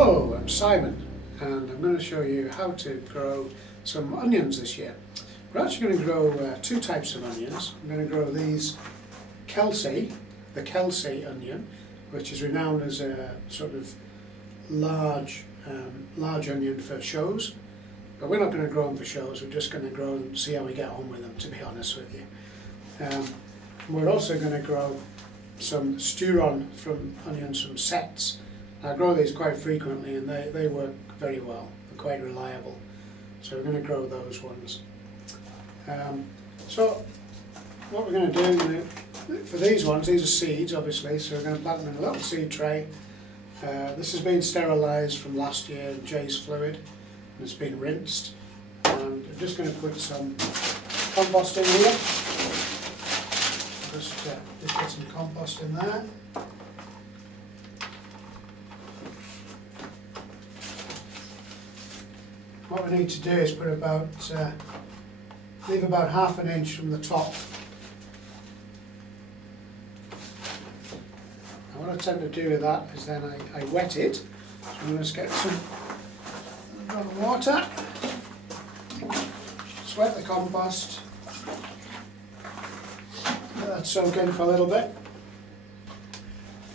Hello, I'm Simon and I'm going to show you how to grow some onions this year. We're actually going to grow two types of onions. I'm going to grow these the Kelsey onion, which is renowned as a sort of large onion for shows. But we're not going to grow them for shows, we're just going to grow them and see how we get on with them, to be honest with you. We're also going to grow some Sturon from onions from sets. I grow these quite frequently and they work very well, they're quite reliable. So we're going to grow those ones. So what we're going to do for these ones, these are seeds obviously, so we're going to plant them in a little seed tray. This has been sterilised from last year in Jay's fluid and it's been rinsed. And I'm just going to put some compost in here. Just put some compost in there. What we need to do is put leave about ½ an inch from the top. And what I tend to do with that is then I wet it. So I'm going to get some water, sweat the compost, let that soak in for a little bit.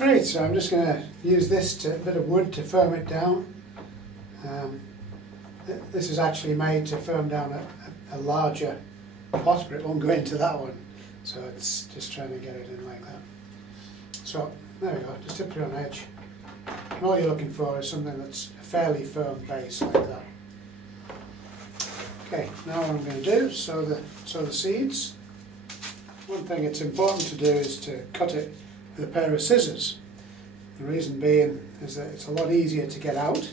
Right, so I'm just going to use a bit of wood to firm it down. This is actually made to firm down a larger pot, but it won't go into that one. So it's just trying to get it in like that. So there we go, just tip it on edge. And all you're looking for is something that's a fairly firm base like that. Okay, now what I'm going to do is sow the seeds. One thing it's important to do is to cut it with a pair of scissors. The reason being is that it's a lot easier to get out.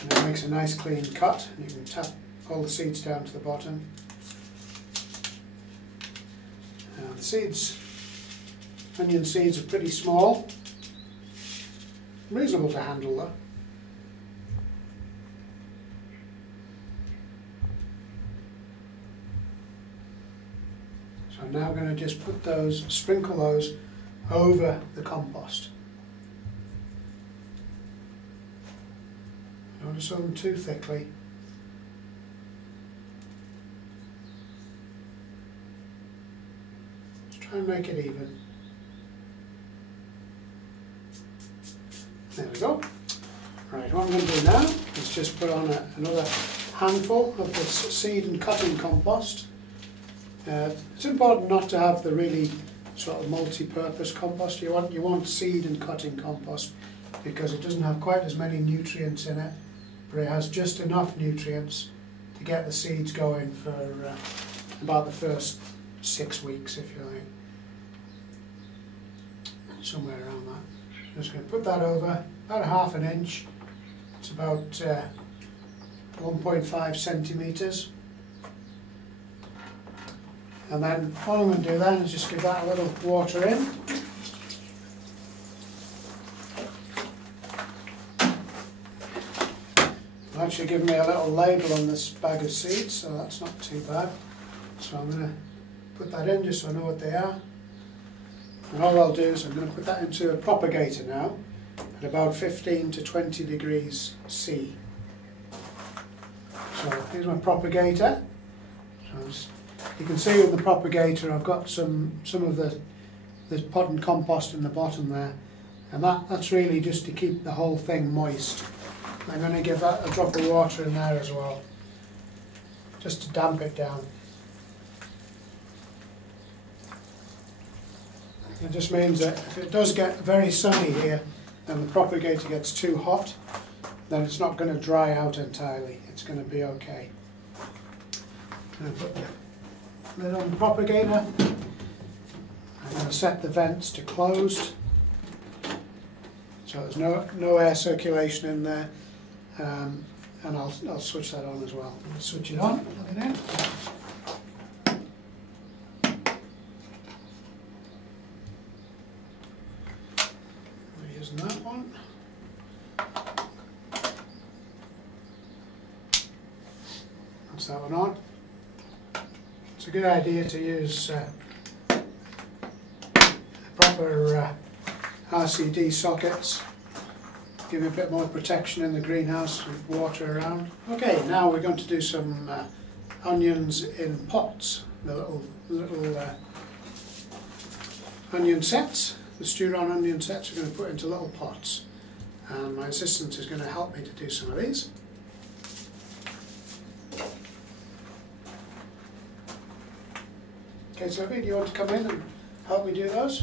And it makes a nice clean cut. You can tap all the seeds down to the bottom. The onion seeds are pretty small, reasonable to handle though. So I'm now going to just sprinkle those over the compost. Don't want to sow them too thickly. Just try and make it even. There we go. Right, what I'm going to do now is just put on another handful of this seed and cutting compost. It's important not to have the really sort of multi-purpose compost. You want seed and cutting compost because it doesn't have quite as many nutrients in it, but it has just enough nutrients to get the seeds going for about the first 6 weeks, if you like. Somewhere around that. I'm just going to put that over, about ½ an inch. It's about 1.5 centimetres. And then all I'm going to do then is just give that a little water in. They've actually given me a little label on this bag of seeds, so that's not too bad. So I'm going to put that in just so I know what they are. And all I'll do is I'm going to put that into a propagator now at about 15 to 20 degrees C. So here's my propagator. So you can see with the propagator I've got some of the pot and compost in the bottom there, and that's really just to keep the whole thing moist. I'm going to give that a drop of water in there as well, just to damp it down. It just means that if it does get very sunny here and the propagator gets too hot, then it's not going to dry out entirely. It's going to be okay. I'm going to put the lid on the propagator. I'm going to set the vents to closed, so there's no air circulation in there, and I'll switch that on as well. I'll switch it on, plug it in. Using that one. That's that one on. It's a good idea to use proper RCD sockets give you a bit more protection in the greenhouse with water around. Okay, now we're going to do some onions in pots, the little onion sets, the stewed on onion sets we're going to put into little pots, and my assistant is going to help me to do some of these. Okay, Sophie, do you want to come in and help me do those?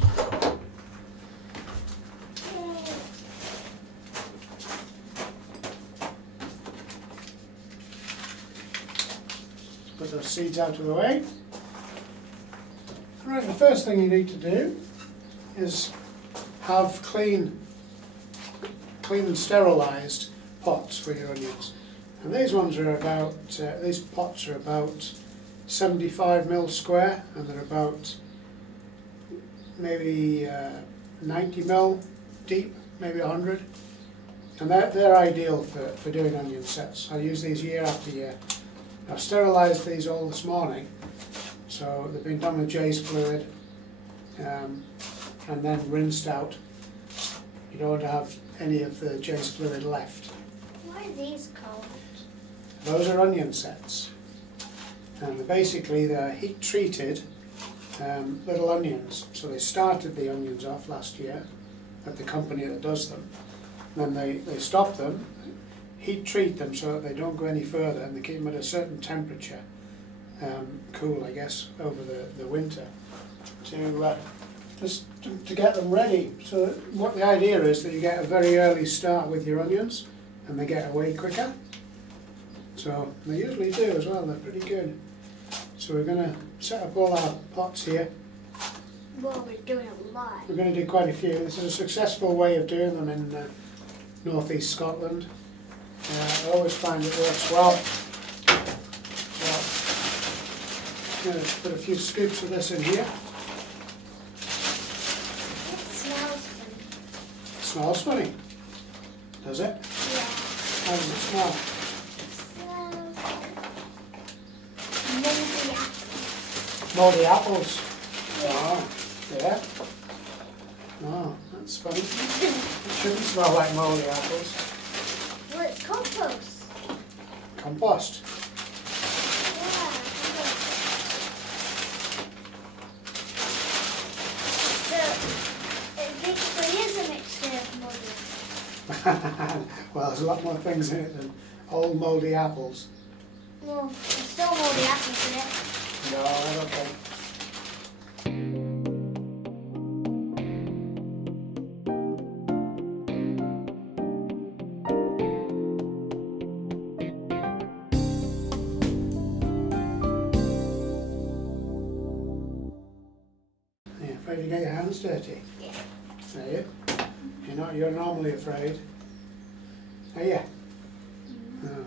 Put those seeds out of the way. Right, the first thing you need to do is have clean and sterilised pots for your onions. And these ones are about, these pots are about 75mm square, and they're about maybe 90mm deep, maybe 100. And they're ideal for doing onion sets. I use these year after year. I've sterilised these all this morning, so they've been done with Jay's fluid and then rinsed out. You don't want to have any of the Jay's fluid left. What are these called? Those are onion sets, and basically they're heat treated little onions. So they started the onions off last year at the company that does them. Then they stop them, heat treat them so that they don't go any further, and they keep them at a certain temperature, cool I guess, over the winter, to get them ready. So what the idea is that you get a very early start with your onions and they get away quicker. So they usually do as well, they're pretty good. So we're going to set up all our pots here. Well, we're doing a lot. We're going to do quite a few. This is a successful way of doing them in northeast Scotland. I always find it works well. So I'm going to put a few scoops of this in here. It smells funny. It smells funny. Does it? Yeah. How does it smell? Moldy apples. Moldy apples. Yeah. Oh, yeah. Oh, that's funny. It shouldn't smell like moldy apples. Well, it's compost. Compost. Yeah, compost. So, it basically is a mixture of moldy. Well, there's a lot more things in it than old moldy apples. Well, there's still moldy apples in it. No, I don't think. Are you afraid to get your hands dirty? Yeah. Are you? You're normally afraid. Are you? No.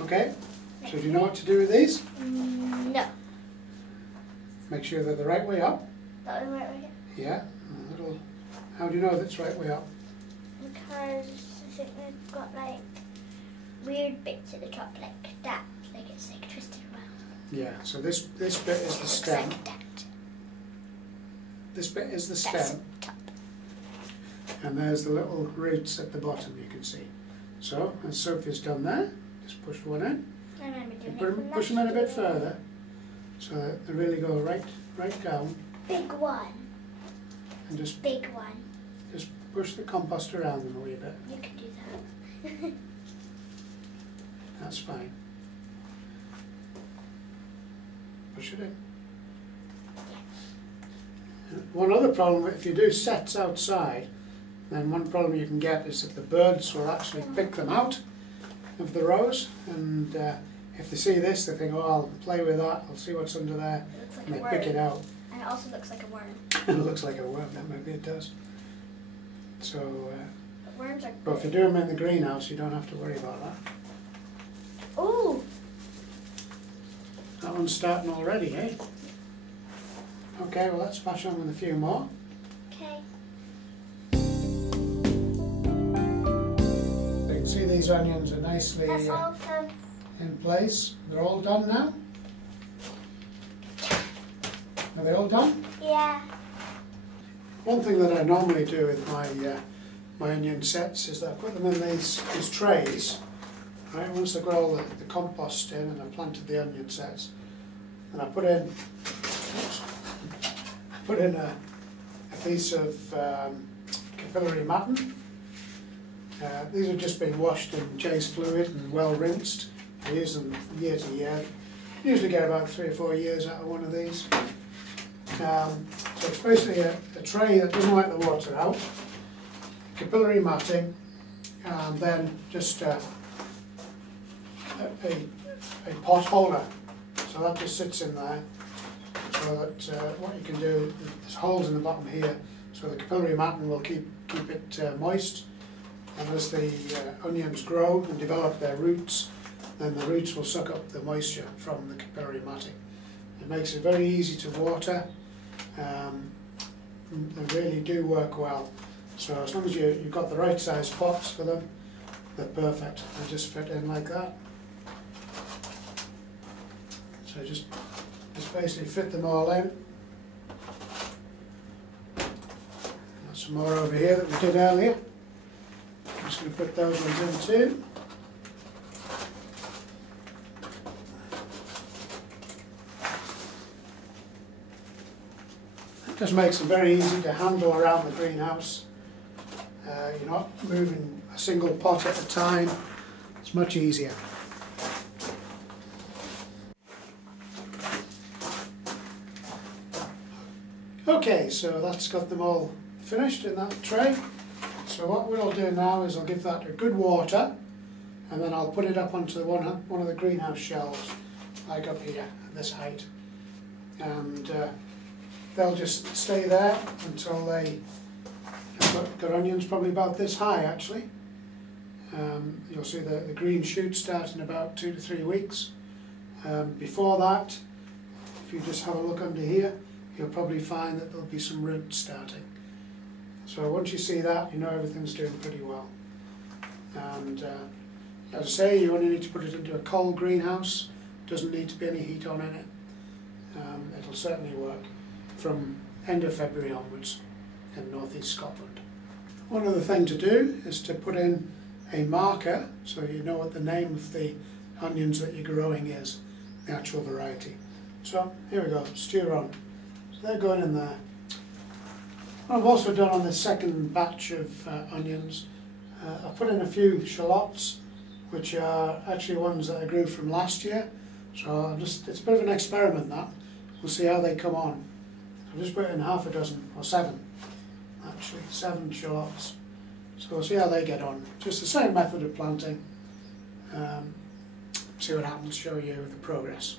Okay, so do you know what to do with these? No. Make sure they're the right way up. That was right way. Yeah, a little. How do you know that's right way up? Because I think they've got like weird bits at the top, like that, like it's like twisted around. Yeah, so this bit is the Looks stem. like that. This bit is the That's stem, the top. and there's the little roots at the bottom you can see. So, as Sophie's done there, just push one in. And I'm doing it Push them in a bit further, so that they really go right down, Big one. and just Big one. push the compost around them a wee bit. You can do that. That's fine. Push it in. One other problem, if you do sets outside, then one problem you can get is that the birds will actually pick them out of the rows, and if they see this, they think, oh, I'll play with that, I'll see what's under there, It looks like and a they worm. pick it out. And it also looks like a worm. It looks like a worm, that maybe it does. So, But worms are but if you good. do them in the greenhouse, you don't have to worry about that. Ooh! That one's starting already, eh? Okay, well let's smash on with a few more. Okay. You can see these onions are nicely That's all of them. in place. They're all done now? Are they all done? Yeah. One thing that I normally do with my onion sets is that I put them in these trays. Right, once I've got all the compost in and I've planted the onion sets, and I put in a piece of capillary matting. These have just been washed in chase fluid and well rinsed. I use them year to year. Usually get about 3 or 4 years out of one of these. So it's basically a tray that doesn't let the water out, capillary matting, and then just a pot holder. So that just sits in there, so that what you can do, there's holes in the bottom here, so the capillary matting will keep it moist. And as the onions grow and develop their roots, then the roots will suck up the moisture from the capillary matting. It makes it very easy to water. They really do work well. So as long as you've got the right size pots for them, they're perfect. They just fit in like that. So just basically fit them all in. Got some more over here that we did earlier. I'm just going to put those ones in too. It just makes them very easy to handle around the greenhouse. You're not moving a single pot at a time. It's much easier. Okay, so that's got them all finished in that tray. So what we'll do now is I'll give that a good water, and then I'll put it up onto one of the greenhouse shelves, like up here at this height, and they'll just stay there until they have got onions probably about this high actually. You'll see the green shoots start in about 2 to 3 weeks. Before that, if you just have a look under here, you'll probably find that there'll be some roots starting. So once you see that, you know everything's doing pretty well. And as I say, you only need to put it into a cold greenhouse. Doesn't need to be any heat on in it. It'll certainly work from end of February onwards in northeast Scotland. One other thing to do is to put in a marker so you know what the name of the onions that you're growing is, the actual variety. So here we go, steer on. So they're going in there. What I've also done on this second batch of onions, I've put in a few shallots, which are actually ones that I grew from last year. So it's a bit of an experiment that. We'll see how they come on. So I've just put in half a dozen, or 7, actually, 7 shallots. So we'll see how they get on. Just the same method of planting. See what happens, show you the progress.